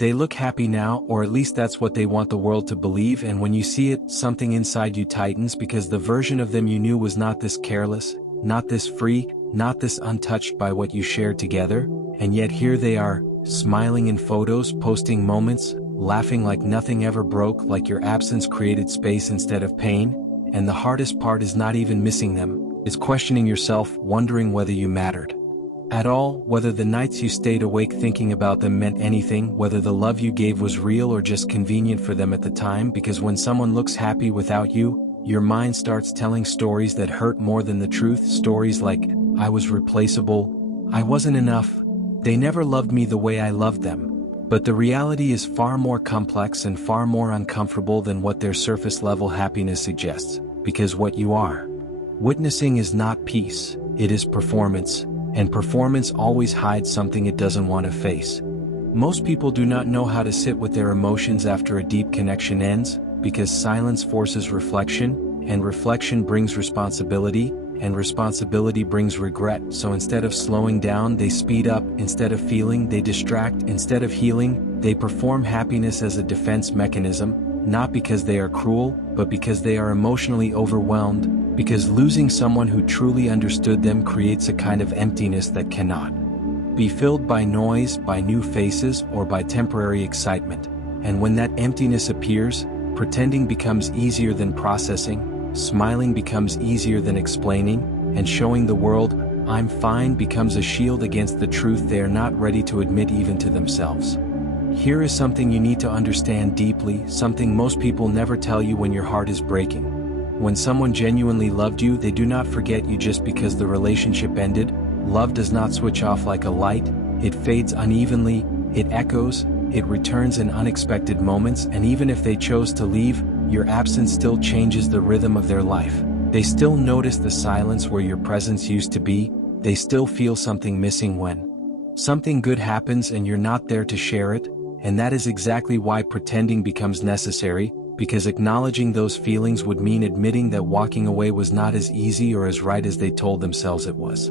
They look happy now, or at least that's what they want the world to believe, and when you see it, something inside you tightens because the version of them you knew was not this careless, not this free, not this untouched by what you shared together, and yet here they are, smiling in photos, posting moments, laughing like nothing ever broke, like your absence created space instead of pain, and the hardest part is not even missing them, it's questioning yourself, wondering whether you mattered at all, whether the nights you stayed awake thinking about them meant anything, whether the love you gave was real or just convenient for them at the time, because when someone looks happy without you, your mind starts telling stories that hurt more than the truth, stories like, I was replaceable, I wasn't enough, they never loved me the way I loved them. But the reality is far more complex and far more uncomfortable than what their surface-level happiness suggests, because what you are witnessing is not peace, it is performance. And performance always hides something it doesn't want to face. Most people do not know how to sit with their emotions after a deep connection ends, because silence forces reflection, and reflection brings responsibility, and responsibility brings regret. So instead of slowing down, they speed up, instead of feeling, they distract, instead of healing, they perform happiness as a defense mechanism, not because they are cruel, but because they are emotionally overwhelmed. Because losing someone who truly understood them creates a kind of emptiness that cannot be filled by noise, by new faces, or by temporary excitement. And when that emptiness appears, pretending becomes easier than processing, smiling becomes easier than explaining, and showing the world, I'm fine, becomes a shield against the truth they are not ready to admit even to themselves. Here is something you need to understand deeply, something most people never tell you when your heart is breaking. When someone genuinely loved you, they do not forget you just because the relationship ended. Love does not switch off like a light, it fades unevenly, it echoes, it returns in unexpected moments, and even if they chose to leave, your absence still changes the rhythm of their life. They still notice the silence where your presence used to be, they still feel something missing when something good happens and you're not there to share it, and that is exactly why pretending becomes necessary. Because acknowledging those feelings would mean admitting that walking away was not as easy or as right as they told themselves it was.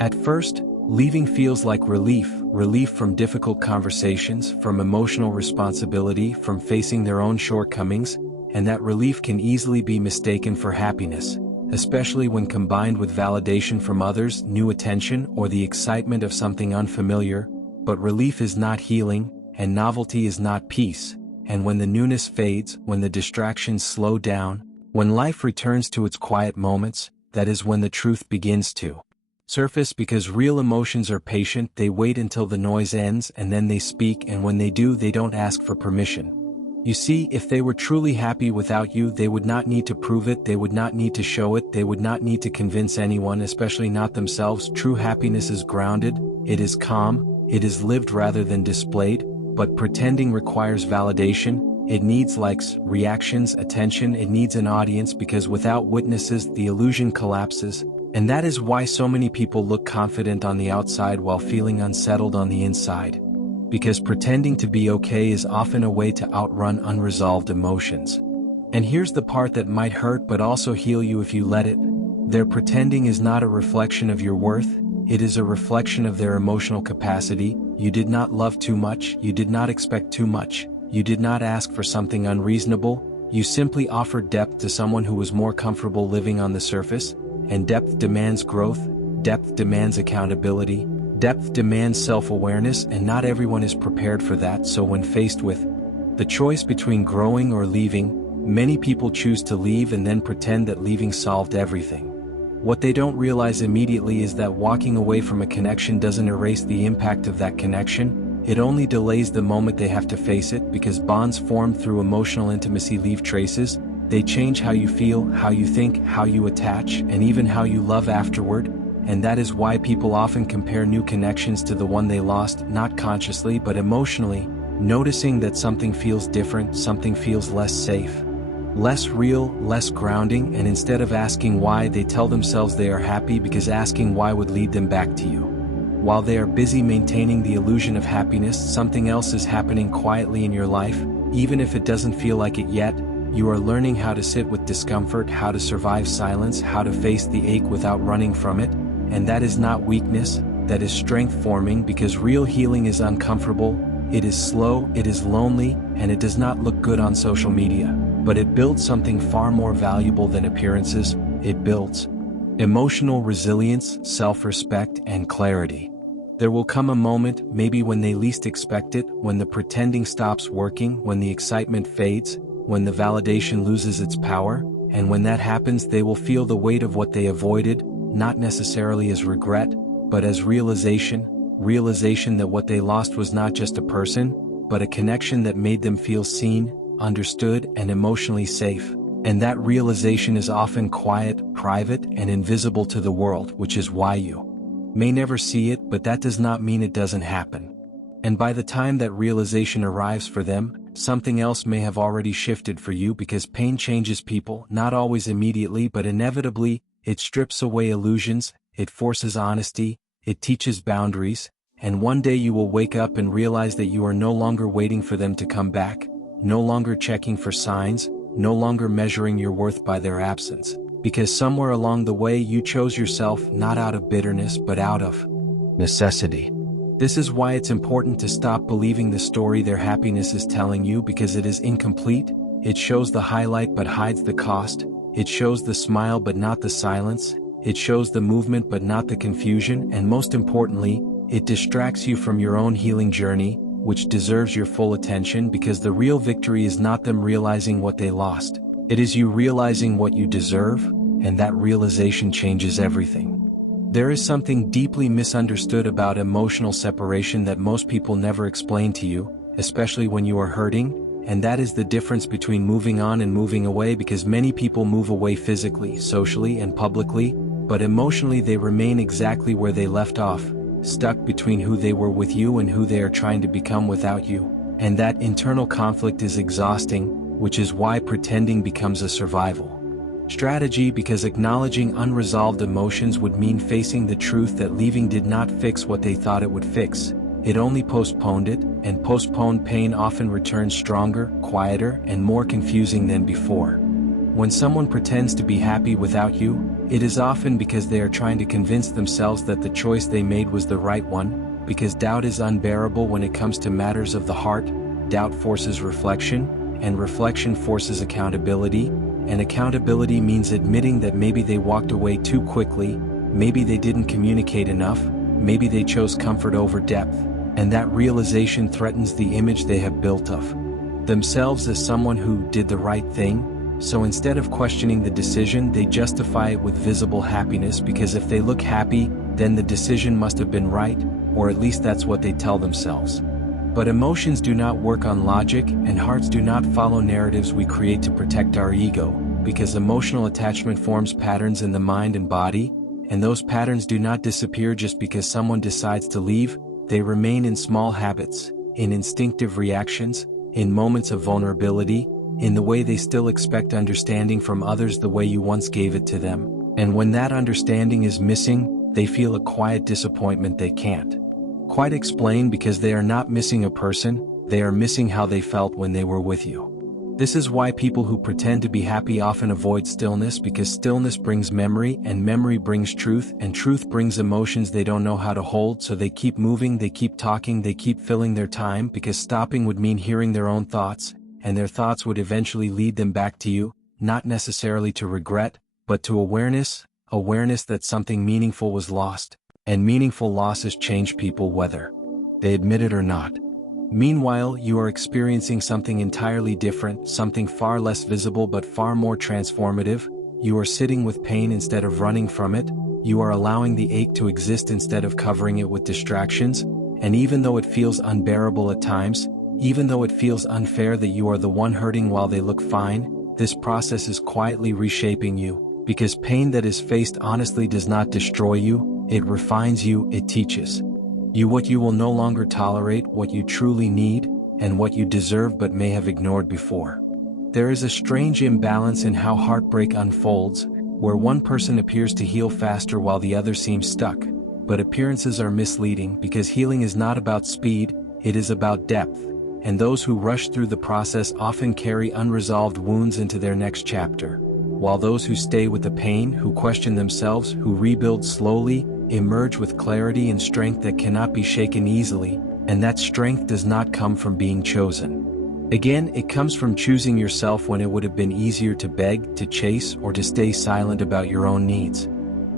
At first, leaving feels like relief from difficult conversations, from emotional responsibility, from facing their own shortcomings, and that relief can easily be mistaken for happiness, especially when combined with validation from others, new attention, or the excitement of something unfamiliar. But relief is not healing, and novelty is not peace. And when the newness fades, when the distractions slow down, when life returns to its quiet moments, that is when the truth begins to surface, because real emotions are patient, they wait until the noise ends and then they speak, and when they do, they don't ask for permission. You see, if they were truly happy without you, they would not need to prove it, they would not need to show it, they would not need to convince anyone, especially not themselves. True happiness is grounded, it is calm, it is lived rather than displayed. But pretending requires validation, it needs likes, reactions, attention, it needs an audience, because without witnesses the illusion collapses, and that is why so many people look confident on the outside while feeling unsettled on the inside. Because pretending to be okay is often a way to outrun unresolved emotions. And here's the part that might hurt but also heal you if you let it. Their pretending is not a reflection of your worth, it is a reflection of their emotional capacity. You did not love too much, you did not expect too much, you did not ask for something unreasonable, you simply offered depth to someone who was more comfortable living on the surface, and depth demands growth, depth demands accountability, depth demands self-awareness, and not everyone is prepared for that. So when faced with the choice between growing or leaving, many people choose to leave and then pretend that leaving solved everything. What they don't realize immediately is that walking away from a connection doesn't erase the impact of that connection, it only delays the moment they have to face it, because bonds formed through emotional intimacy leave traces. They change how you feel, how you think, how you attach, and even how you love afterward, and that is why people often compare new connections to the one they lost, not consciously but emotionally, noticing that something feels different, something feels less safe, less real, less grounding, and instead of asking why, they tell themselves they are happy because asking why would lead them back to you. While they are busy maintaining the illusion of happiness, something else is happening quietly in your life, even if it doesn't feel like it yet. You are learning how to sit with discomfort, how to survive silence, how to face the ache without running from it, and that is not weakness, that is strength forming, because real healing is uncomfortable, It is slow, it is lonely, and it does not look good on social media. But it builds something far more valuable than appearances. It builds emotional resilience, self-respect, and clarity. There will come a moment, maybe when they least expect it, when the pretending stops working, when the excitement fades, when the validation loses its power, and when that happens they will feel the weight of what they avoided, not necessarily as regret, but as realization that what they lost was not just a person, but a connection that made them feel seen, understood, and emotionally safe. And that realization is often quiet, private, and invisible to the world, which is why you may never see it, but that does not mean it doesn't happen. And by the time that realization arrives for them, something else may have already shifted for you, because pain changes people, not always immediately but inevitably. It strips away illusions, it forces honesty, it teaches boundaries, and one day you will wake up and realize that you are no longer waiting for them to come back, no longer checking for signs, no longer measuring your worth by their absence, because somewhere along the way you chose yourself not out of bitterness but out of necessity. This is why it's important to stop believing the story their happiness is telling you, because it is incomplete. It shows the highlight but hides the cost. It shows the smile but not the silence. It shows the movement but not the confusion, and most importantly, it distracts you from your own healing journey, which deserves your full attention, because the real victory is not them realizing what they lost. It is you realizing what you deserve, and that realization changes everything. There is something deeply misunderstood about emotional separation that most people never explain to you, especially when you are hurting, and that is the difference between moving on and moving away, because many people move away physically, socially, and publicly, but emotionally they remain exactly where they left off, stuck between who they were with you and who they are trying to become without you. And that internal conflict is exhausting, which is why pretending becomes a survival strategy, because acknowledging unresolved emotions would mean facing the truth that leaving did not fix what they thought it would fix. It only postponed it, and postponed pain often returns stronger, quieter, and more confusing than before. When someone pretends to be happy without you, it is often because they are trying to convince themselves that the choice they made was the right one, because doubt is unbearable when it comes to matters of the heart. Doubt forces reflection, and reflection forces accountability, and accountability means admitting that maybe they walked away too quickly, maybe they didn't communicate enough, maybe they chose comfort over depth, and that realization threatens the image they have built of themselves as someone who did the right thing. So instead of questioning the decision, they justify it with visible happiness, because if they look happy, then the decision must have been right, or at least that's what they tell themselves. But emotions do not work on logic, and hearts do not follow narratives we create to protect our ego, because emotional attachment forms patterns in the mind and body, and those patterns do not disappear just because someone decides to leave. They remain in small habits, in instinctive reactions, in moments of vulnerability, in the way they still expect understanding from others the way you once gave it to them. And when that understanding is missing, they feel a quiet disappointment they can't quite explain, because they are not missing a person, they are missing how they felt when they were with you. This is why people who pretend to be happy often avoid stillness, because stillness brings memory, and memory brings truth, and truth brings emotions they don't know how to hold, so they keep moving, they keep talking, they keep filling their time, because stopping would mean hearing their own thoughts, and their thoughts would eventually lead them back to you, not necessarily to regret, but to awareness that something meaningful was lost. And meaningful losses change people whether they admit it or not. Meanwhile, you are experiencing something entirely different, something far less visible but far more transformative. You are sitting with pain instead of running from it. You are allowing the ache to exist instead of covering it with distractions. And even though it feels unbearable at times, even though it feels unfair that you are the one hurting while they look fine, this process is quietly reshaping you, because pain that is faced honestly does not destroy you. It refines you, it teaches you what you will no longer tolerate, what you truly need, and what you deserve but may have ignored before. There is a strange imbalance in how heartbreak unfolds, where one person appears to heal faster while the other seems stuck. But appearances are misleading, because healing is not about speed, it is about depth, and those who rush through the process often carry unresolved wounds into their next chapter, while those who stay with the pain, who question themselves, who rebuild slowly, emerge with clarity and strength that cannot be shaken easily. And that strength does not come from being chosen. Again, it comes from choosing yourself when it would have been easier to beg, to chase, or to stay silent about your own needs.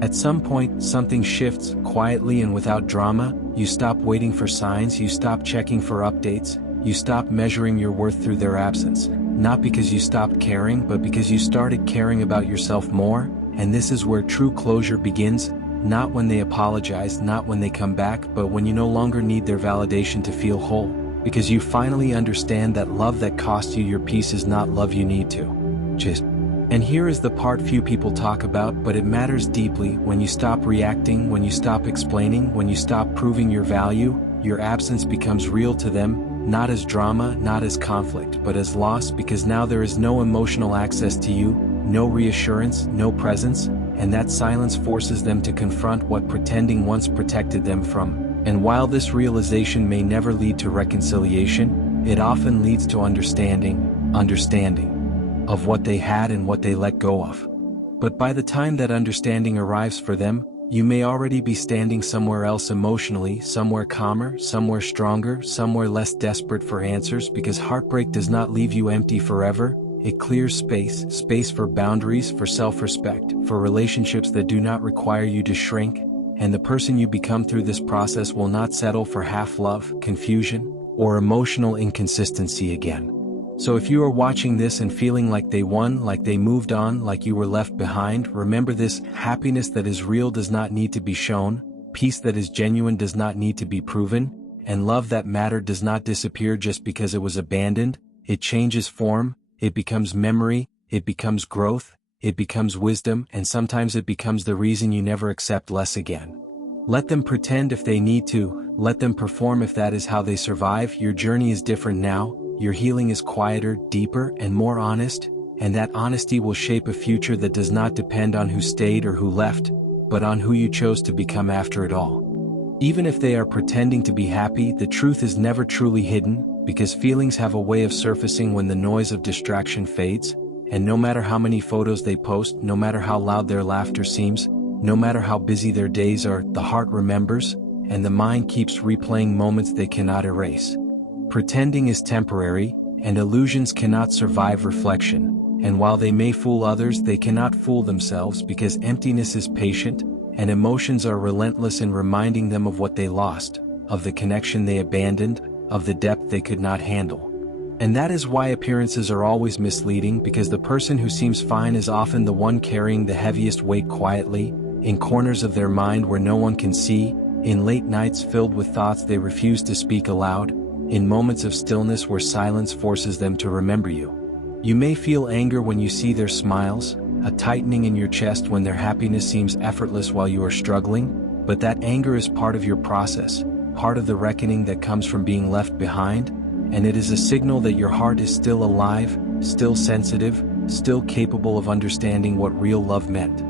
At some point, something shifts, quietly and without drama. You stop waiting for signs, you stop checking for updates, you stop measuring your worth through their absence, not because you stopped caring, but because you started caring about yourself more. And this is where true closure begins, not when they apologize, not when they come back, but when you no longer need their validation to feel whole, because you finally understand that love that costs you your peace is not love you need to. And here is the part few people talk about, but it matters deeply. When you stop reacting, when you stop explaining, when you stop proving your value, your absence becomes real to them, not as drama, not as conflict, but as loss, because now there is no emotional access to you, no reassurance, no presence, and that silence forces them to confront what pretending once protected them from. And while this realization may never lead to reconciliation, it often leads to understanding of what they had and what they let go of. But by the time that understanding arrives for them, you may already be standing somewhere else emotionally, somewhere calmer, somewhere stronger, somewhere less desperate for answers, because heartbreak does not leave you empty forever. It clears space for boundaries, for self-respect, for relationships that do not require you to shrink, and the person you become through this process will not settle for half-love, confusion, or emotional inconsistency again. So if you are watching this and feeling like they won, like they moved on, like you were left behind, remember this: happiness that is real does not need to be shown, peace that is genuine does not need to be proven, and love that mattered does not disappear just because it was abandoned. It changes form, it becomes memory, it becomes growth, it becomes wisdom, and sometimes it becomes the reason you never accept less again. Let them pretend if they need to, let them perform if that is how they survive. Your journey is different now. Your healing is quieter, deeper, and more honest, and that honesty will shape a future that does not depend on who stayed or who left, but on who you chose to become after it all. Even if they are pretending to be happy, the truth is never truly hidden, because feelings have a way of surfacing when the noise of distraction fades, and no matter how many photos they post, no matter how loud their laughter seems, no matter how busy their days are, the heart remembers, and the mind keeps replaying moments they cannot erase. Pretending is temporary, and illusions cannot survive reflection, and while they may fool others, they cannot fool themselves, because emptiness is patient, and emotions are relentless in reminding them of what they lost, of the connection they abandoned, of the depth they could not handle. And that is why appearances are always misleading, because the person who seems fine is often the one carrying the heaviest weight quietly, in corners of their mind where no one can see, in late nights filled with thoughts they refuse to speak aloud, in moments of stillness where silence forces them to remember you. You may feel anger when you see their smiles, a tightening in your chest when their happiness seems effortless while you are struggling, but that anger is part of your process, part of the reckoning that comes from being left behind, and it is a signal that your heart is still alive, still sensitive, still capable of understanding what real love meant.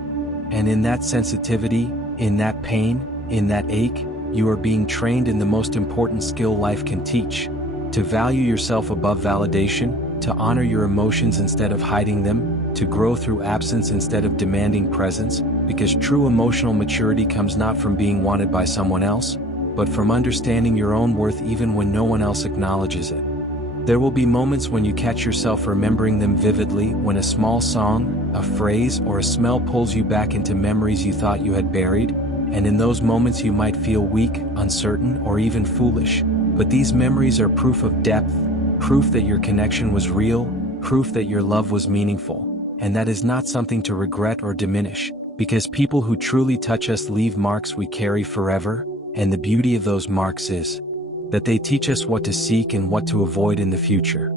And in that sensitivity, in that pain, in that ache, you are being trained in the most important skill life can teach: to value yourself above validation, to honor your emotions instead of hiding them, to grow through absence instead of demanding presence, because true emotional maturity comes not from being wanted by someone else, but from understanding your own worth even when no one else acknowledges it. There will be moments when you catch yourself remembering them vividly, when a small song, a phrase, or a smell pulls you back into memories you thought you had buried, and in those moments you might feel weak, uncertain, or even foolish. But these memories are proof of depth, proof that your connection was real, proof that your love was meaningful, and that is not something to regret or diminish, because people who truly touch us leave marks we carry forever, and the beauty of those marks is that they teach us what to seek and what to avoid in the future.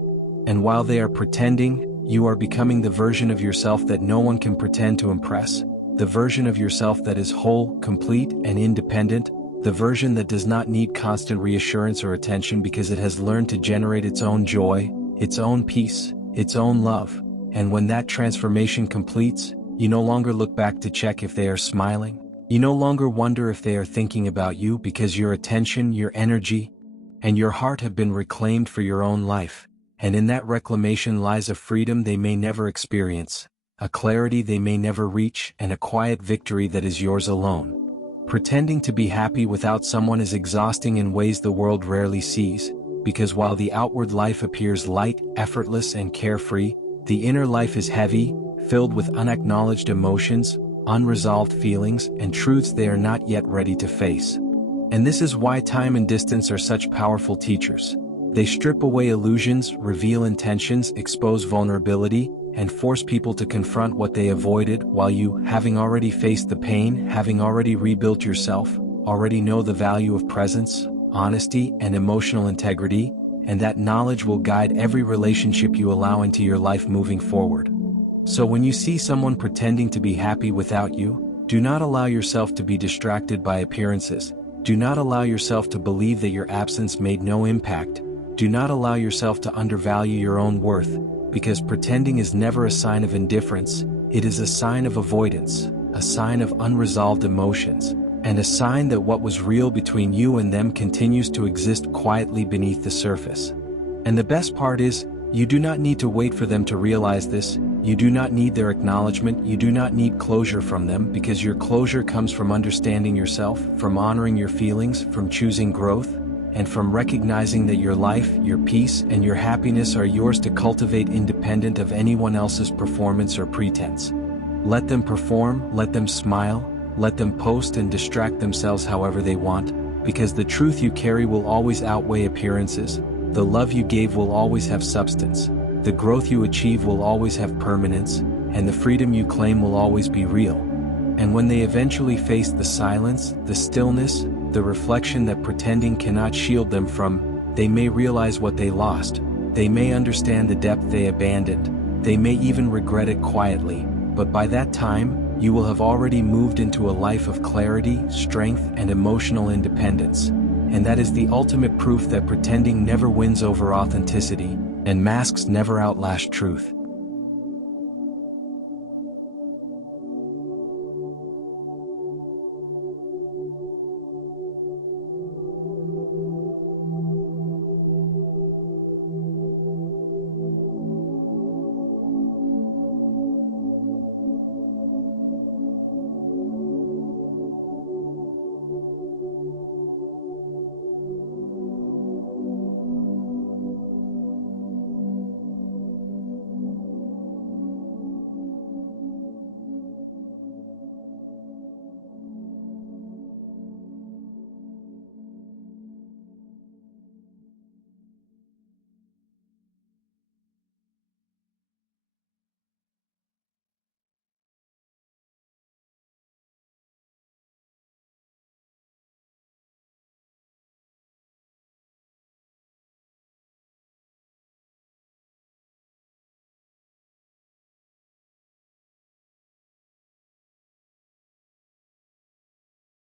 And while they are pretending, you are becoming the version of yourself that no one can pretend to impress, the version of yourself that is whole, complete, and independent, the version that does not need constant reassurance or attention because it has learned to generate its own joy, its own peace, its own love. And when that transformation completes, you no longer look back to check if they are smiling. You no longer wonder if they are thinking about you, because your attention, your energy, and your heart have been reclaimed for your own life. And in that reclamation lies a freedom they may never experience, a clarity they may never reach, and a quiet victory that is yours alone. Pretending to be happy without someone is exhausting in ways the world rarely sees, because while the outward life appears light, effortless and carefree, the inner life is heavy, filled with unacknowledged emotions, unresolved feelings, and truths they are not yet ready to face. And this is why time and distance are such powerful teachers. They strip away illusions, reveal intentions, expose vulnerability, and force people to confront what they avoided, while you, having already faced the pain, having already rebuilt yourself, already know the value of presence, honesty, and emotional integrity, and that knowledge will guide every relationship you allow into your life moving forward. So when you see someone pretending to be happy without you, do not allow yourself to be distracted by appearances. Do not allow yourself to believe that your absence made no impact. Do not allow yourself to undervalue your own worth, because pretending is never a sign of indifference, it is a sign of avoidance, a sign of unresolved emotions, and a sign that what was real between you and them continues to exist quietly beneath the surface. And the best part is, you do not need to wait for them to realize this, you do not need their acknowledgement, you do not need closure from them, because your closure comes from understanding yourself, from honoring your feelings, from choosing growth, and from recognizing that your life, your peace, and your happiness are yours to cultivate independent of anyone else's performance or pretense. Let them perform, let them smile, let them post and distract themselves however they want, because the truth you carry will always outweigh appearances, the love you gave will always have substance, the growth you achieve will always have permanence, and the freedom you claim will always be real. And when they eventually face the silence, the stillness, the reflection that pretending cannot shield them from, they may realize what they lost, they may understand the depth they abandoned, they may even regret it quietly, but by that time, you will have already moved into a life of clarity, strength, and emotional independence. And that is the ultimate proof that pretending never wins over authenticity, and masks never outlast truth.